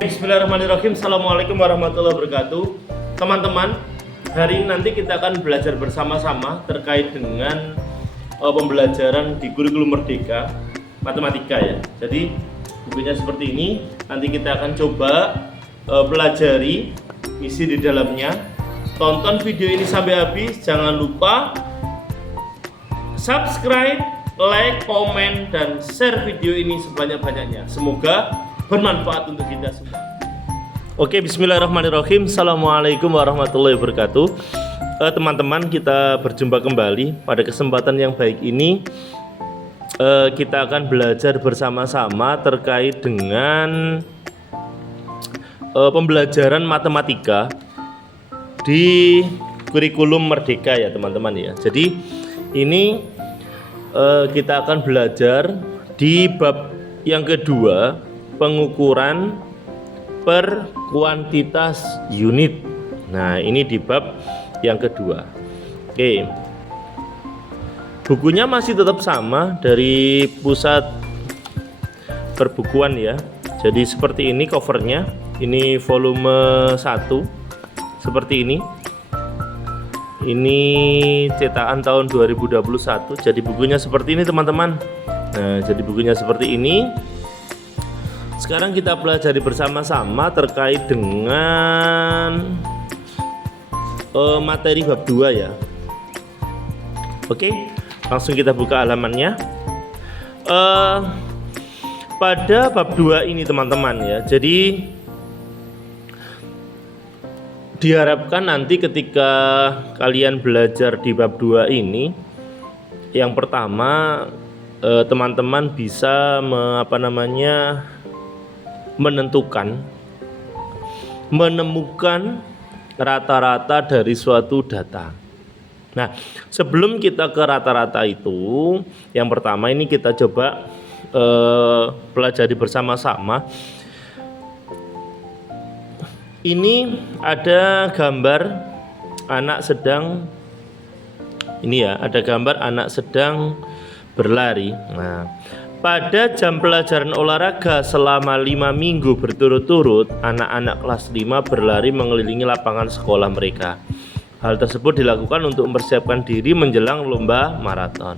Bismillahirrahmanirrahim. Assalamualaikum warahmatullahi wabarakatuh. Teman-teman, hari ini nanti kita akan belajar bersama-sama terkait dengan pembelajaran di kurikulum Merdeka matematika ya. Jadi bukunya seperti ini. Nanti kita akan coba pelajari isi di dalamnya. Tonton video ini sampai habis. Jangan lupa subscribe, like, komen, dan share video ini sebanyak-banyaknya. Semoga bermanfaat untuk kita semua. Oke, bismillahirrahmanirrahim. Assalamualaikum warahmatullahi wabarakatuh. Teman-teman, kita berjumpa kembali. Pada kesempatan yang baik ini kita akan belajar bersama-sama terkait dengan pembelajaran matematika di kurikulum Merdeka ya teman-teman ya. Jadi ini kita akan belajar di bab yang kedua, pengukuran per kuantitas unit. Nah, ini di bab yang kedua. Oke. Bukunya masih tetap sama dari Pusat Perbukuan ya. Jadi seperti ini covernya. Ini volume 1. Seperti ini. Ini cetakan tahun 2021. Jadi bukunya seperti ini teman-teman. Nah, jadi bukunya seperti ini. Sekarang kita pelajari bersama-sama terkait dengan materi bab 2 ya. Oke, langsung kita buka halamannya. Pada bab 2 ini teman-teman ya. Jadi diharapkan nanti ketika kalian belajar di bab 2 ini, yang pertama teman-teman bisa menemukan rata-rata dari suatu data. Nah, sebelum kita ke rata-rata itu, yang pertama ini kita coba pelajari bersama-sama. Ini ada gambar anak sedang berlari. Nah, pada jam pelajaran olahraga selama 5 minggu berturut-turut, anak-anak kelas 5 berlari mengelilingi lapangan sekolah mereka. Hal tersebut dilakukan untuk mempersiapkan diri menjelang lomba maraton.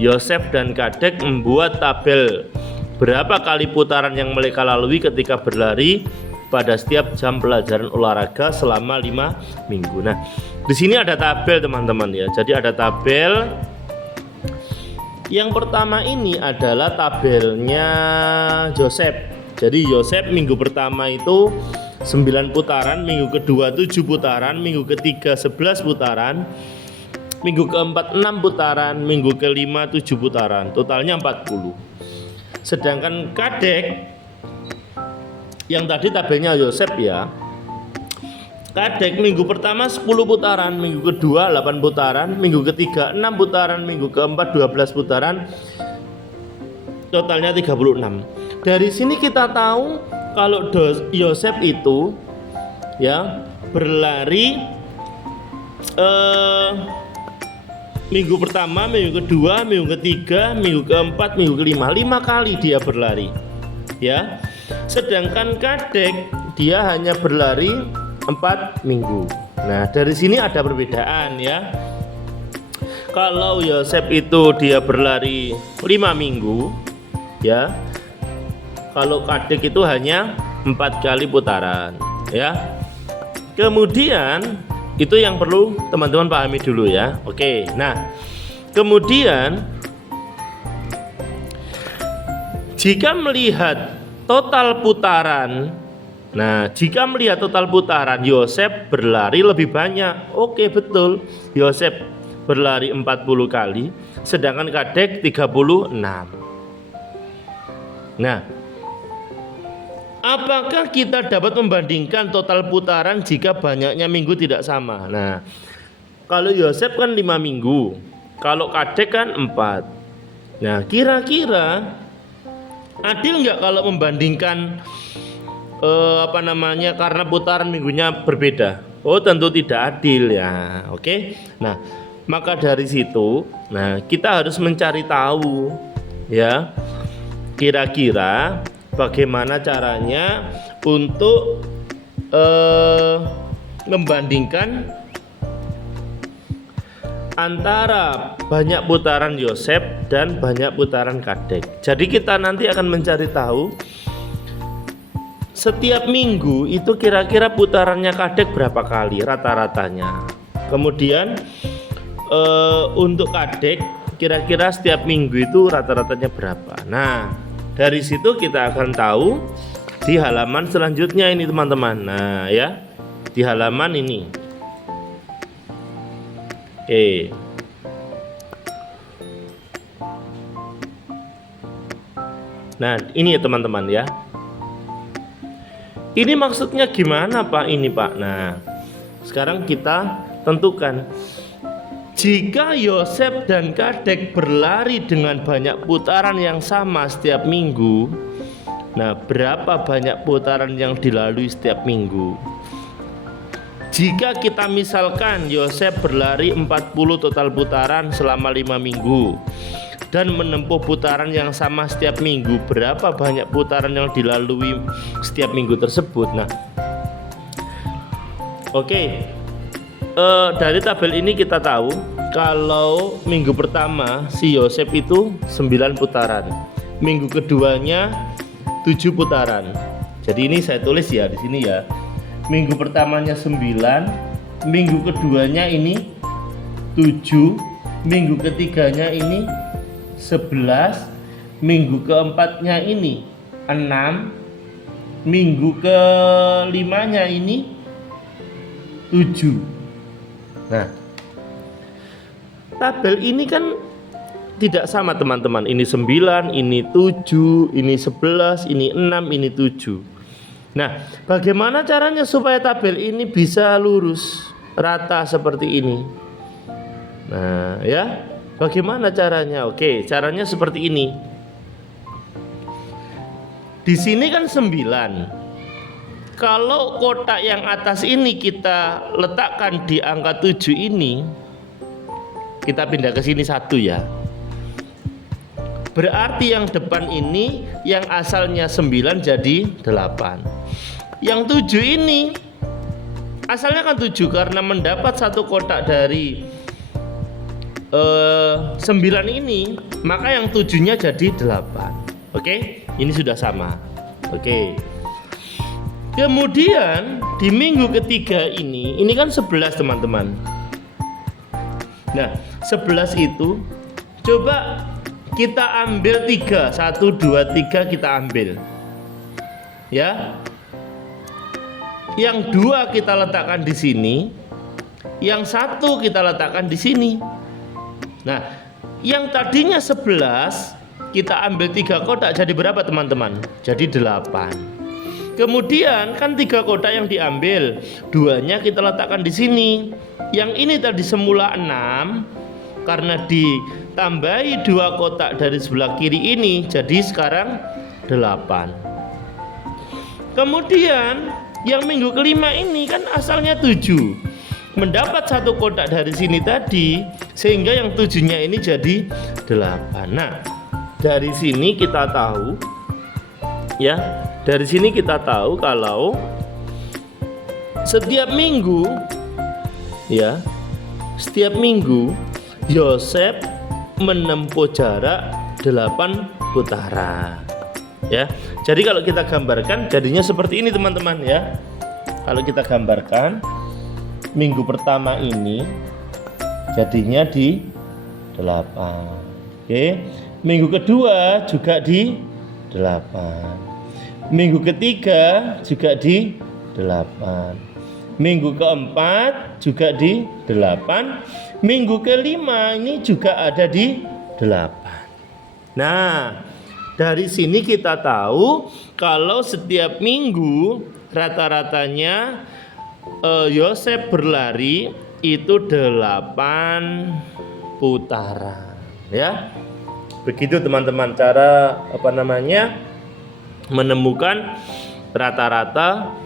Yosef dan Kadek membuat tabel berapa kali putaran yang mereka lalui ketika berlari pada setiap jam pelajaran olahraga selama 5 minggu. Nah, di sini ada tabel teman-teman ya. Jadi ada tabel. Yang pertama ini adalah tabelnya Yosef. Jadi Yosef minggu pertama itu 9 putaran, minggu kedua 7 putaran, minggu ketiga 11 putaran, minggu keempat 6 putaran, minggu kelima 7 putaran, totalnya 40. Sedangkan Kadek, yang tadi tabelnya Yosef ya, Kadek minggu pertama 10 putaran, minggu kedua 8 putaran, minggu ketiga 6 putaran, minggu keempat 12 putaran, totalnya 36. Dari sini kita tahu kalau Yosef itu ya berlari minggu pertama, minggu kedua, minggu ketiga, minggu keempat, minggu kelima, 5 kali dia berlari ya. Sedangkan Kadek dia hanya berlari 4 minggu. Nah, dari sini ada perbedaan ya. Kalau Yosef itu dia berlari 5 minggu ya. Kalau Kadek itu hanya 4 kali putaran ya. Kemudian itu yang perlu teman-teman pahami dulu ya. Oke. Nah, kemudian jika melihat total putaran, Yosef berlari lebih banyak. Oke, betul. Yosef berlari 40 kali, sedangkan Kadek 36. Nah, apakah kita dapat membandingkan total putaran jika banyaknya minggu tidak sama? Nah, kalau Yosef kan 5 minggu, kalau Kadek kan 4. Nah, kira-kira adil nggak kalau membandingkan karena putaran minggunya berbeda? Oh, tentu tidak adil ya. Oke. Nah, maka dari situ, kita harus mencari tahu ya, kira-kira bagaimana caranya untuk membandingkan antara banyak putaran Yosef dan banyak putaran Kadek. Jadi kita nanti akan mencari tahu setiap minggu itu kira-kira putarannya Kadek berapa kali rata-ratanya. Kemudian untuk Kadek kira-kira setiap minggu itu rata-ratanya berapa. Nah, dari situ kita akan tahu di halaman selanjutnya ini teman-teman. Nah ya, di halaman ini. Oke. Nah ini ya teman-teman ya. Ini maksudnya gimana Pak ini Pak? Nah sekarang kita tentukan. Jika Yosef dan Kadek berlari dengan banyak putaran yang sama setiap minggu, nah berapa banyak putaran yang dilalui setiap minggu? Jika kita misalkan Yosef berlari 40 total putaran selama 5 minggu dan menempuh putaran yang sama setiap minggu, berapa banyak putaran yang dilalui setiap minggu tersebut? Nah, oke. Dari tabel ini kita tahu kalau minggu pertama si Yosef itu 9 putaran, minggu keduanya 7 putaran. Jadi ini saya tulis ya di sini ya. Minggu pertamanya 9, minggu keduanya ini 7, minggu ketiganya ini 11, minggu keempatnya ini 6, minggu kelimanya ini 7. Nah, tabel ini kan tidak sama teman-teman. Ini 9, ini 7, ini 11, ini 6, ini 7. Nah, bagaimana caranya supaya tabel ini bisa lurus, rata seperti ini? Nah, ya. Bagaimana caranya? Oke, caranya seperti ini. Di sini kan 9. Kalau kotak yang atas ini kita letakkan di angka 7 ini, kita pindah ke sini 1 ya. Berarti yang depan ini yang asalnya 9 jadi 8. Yang 7 ini asalnya kan 7 karena mendapat satu kotak dari 9 ini, maka yang 7-nya jadi 8. Oke, ini sudah sama. Oke. Kemudian di minggu ketiga ini kan 11 teman-teman. Nah 11 itu coba kita ambil 3, 1, 2, 3 kita ambil ya. Yang 2 kita letakkan di sini, yang 1 kita letakkan di sini. Nah yang tadinya 11 kita ambil 3 kotak jadi berapa teman-teman? Jadi 8. Kemudian kan 3 kotak yang diambil, 2-nya kita letakkan di sini. Yang ini tadi semula 6, karena ditambahi 2 kotak dari sebelah kiri ini, jadi sekarang 8. Kemudian yang minggu kelima ini kan asalnya 7, mendapat satu kotak dari sini tadi, sehingga yang 7-nya ini jadi 8. Nah dari sini kita tahu ya. Dari sini kita tahu kalau setiap minggu ya, setiap minggu Yosef menempuh jarak 8 putaran ya. Jadi kalau kita gambarkan jadinya seperti ini teman-teman ya. Kalau kita gambarkan minggu pertama ini jadinya di 8. Oke. Minggu kedua juga di 8. Minggu ketiga juga di 8. Minggu keempat juga di 8. Minggu kelima ini juga ada di 8. Nah, dari sini kita tahu kalau setiap minggu rata-ratanya Yosef berlari itu 8 putaran ya. Begitu teman-teman cara menemukan rata-rata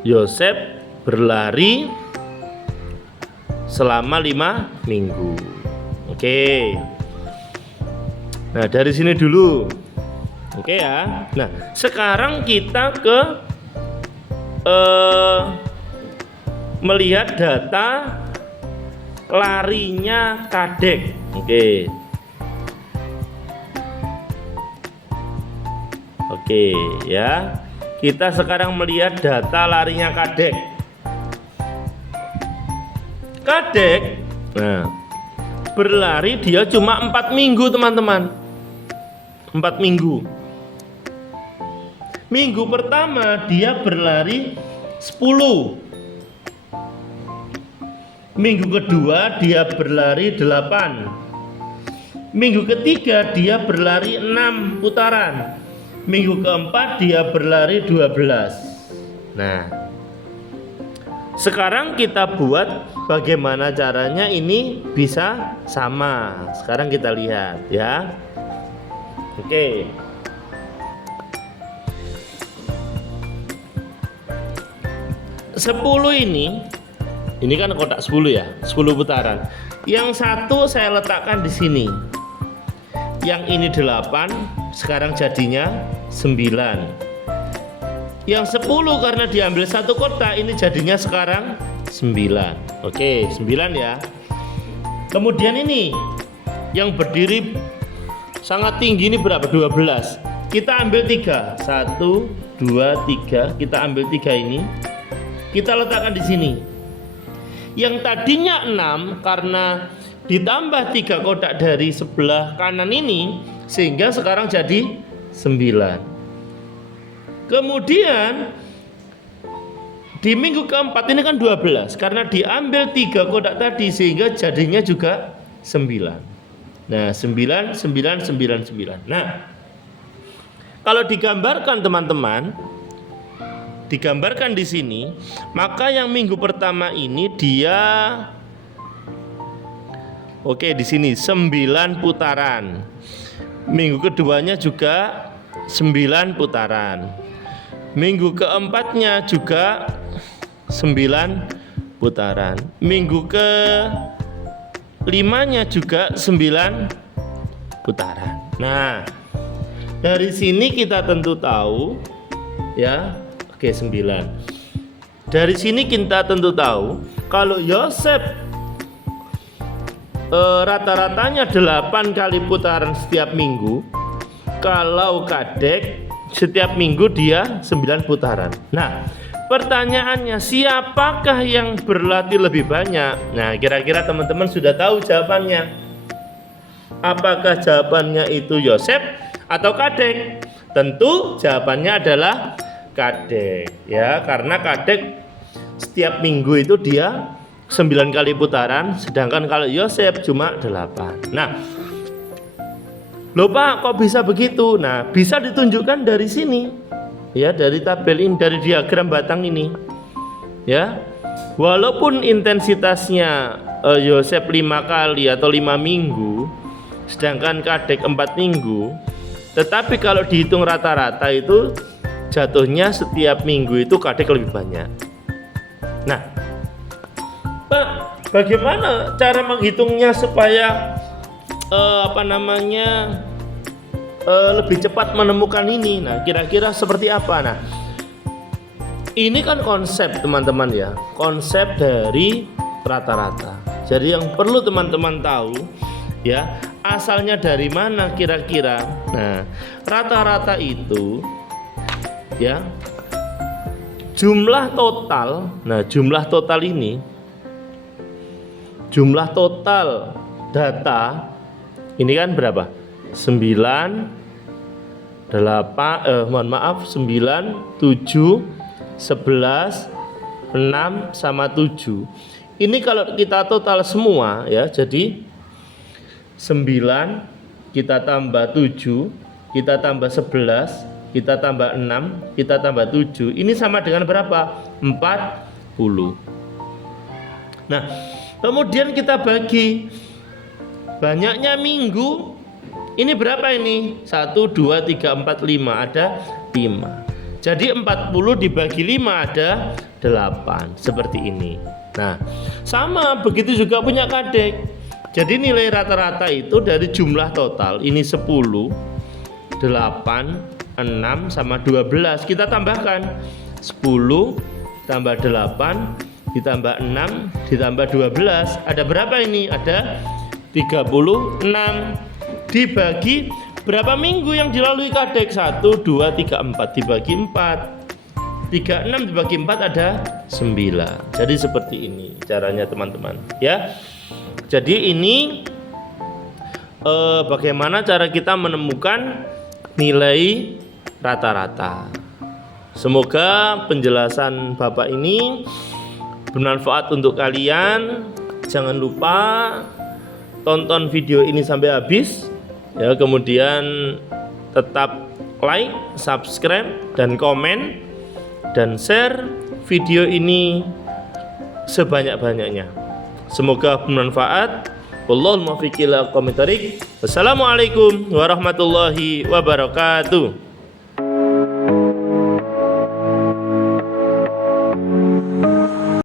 Yosef berlari selama 5 minggu. Oke. Nah dari sini dulu Oke ya. Nah, sekarang kita ke melihat data larinya Kadek. Oke ya. Kita sekarang melihat data larinya Kadek. Kadek, nah, berlari dia cuma 4 minggu teman-teman. 4 minggu. Minggu pertama dia berlari 10. Minggu kedua dia berlari 8. Minggu ketiga dia berlari 6 putaran. Minggu keempat dia berlari 12. Nah, sekarang kita buat bagaimana caranya ini bisa sama. Sekarang kita lihat ya. Oke. Sepuluh ini kan kotak 10 ya, 10 putaran. Yang satu saya letakkan di sini. Yang ini 8, sekarang jadinya 9. Yang 10 karena diambil satu kotak, ini jadinya sekarang 9. Oke, 9 ya. Kemudian ini yang berdiri sangat tinggi ini berapa? 12. Kita ambil 3. 1, 2, 3. Kita ambil 3 ini. Kita letakkan di sini. Yang tadinya 6 karena ditambah 3 kotak dari sebelah kanan ini sehingga sekarang jadi 9. Kemudian di minggu keempat ini kan 12 karena diambil 3 kotak tadi sehingga jadinya juga 9. Nah, 9, 9, 9, 9. Nah, kalau digambarkan teman-teman, digambarkan di sini, maka yang minggu pertama ini dia di sini 9 putaran. Minggu keduanya juga 9 putaran. Minggu keempatnya juga 9 putaran. Minggu ke limanya juga 9 putaran. Nah, dari sini kita tentu tahu ya, 9. Dari sini kita tentu tahu kalau Yosef rata-ratanya 8 kali putaran setiap minggu. Kalau Kadek setiap minggu dia 9 putaran. Nah, pertanyaannya siapakah yang berlatih lebih banyak? Nah, kira-kira teman-teman sudah tahu jawabannya. Apakah jawabannya itu Yosef atau Kadek? Tentu jawabannya adalah Kadek ya, karena Kadek setiap minggu itu dia 9 kali putaran, sedangkan kalau Yosef cuma 8. Nah, loh Pak, kok bisa begitu? Nah, bisa ditunjukkan dari sini ya, dari tabel ini, dari diagram batang ini ya. Walaupun intensitasnya Yosef 5 kali atau 5 minggu, sedangkan Kadek 4 minggu, tetapi kalau dihitung rata-rata itu jatuhnya setiap minggu itu Kadek lebih banyak. Nah, Pak, bagaimana cara menghitungnya supaya lebih cepat menemukan ini? Nah, kira-kira seperti apa? Nah, ini kan konsep teman-teman ya, konsep dari rata-rata. Jadi yang perlu teman-teman tahu ya, asalnya dari mana kira-kira. Nah, rata-rata itu ya, jumlah total. Nah, jumlah total ini, jumlah total data ini kan berapa? 9, 7, 11, 6 sama 7. Ini kalau kita total semua ya, jadi 9 kita tambah 7, kita tambah 11, kita tambah 6, kita tambah 7. Ini sama dengan berapa? 40. Nah, kemudian kita bagi banyaknya minggu. Ini berapa ini? 1, 2, 3, 4, 5. Ada 5. Jadi 40 dibagi 5 ada 8. Seperti ini. Nah, sama begitu juga punya Kadek. Jadi nilai rata-rata itu dari jumlah total. Ini 10. 8, 6 sama 12. Kita tambahkan 10 tambah 8 ditambah 6 ditambah 12. Ada berapa ini? Ada 36. Dibagi berapa minggu yang dilalui Kadek? 1, 2, 3, 4 dibagi 4. 36 dibagi 4 ada 9. Jadi seperti ini caranya teman-teman ya. Jadi ini bagaimana cara kita menemukan nilai rata-rata. Semoga penjelasan Bapak ini bermanfaat untuk kalian. Jangan lupa tonton video ini sampai habis ya, kemudian tetap like, subscribe, dan komen, dan share video ini sebanyak-banyaknya. Semoga bermanfaat. Wallahul muwaffiq ila aqwamit thoriq. Wassalamualaikum warahmatullahi wabarakatuh.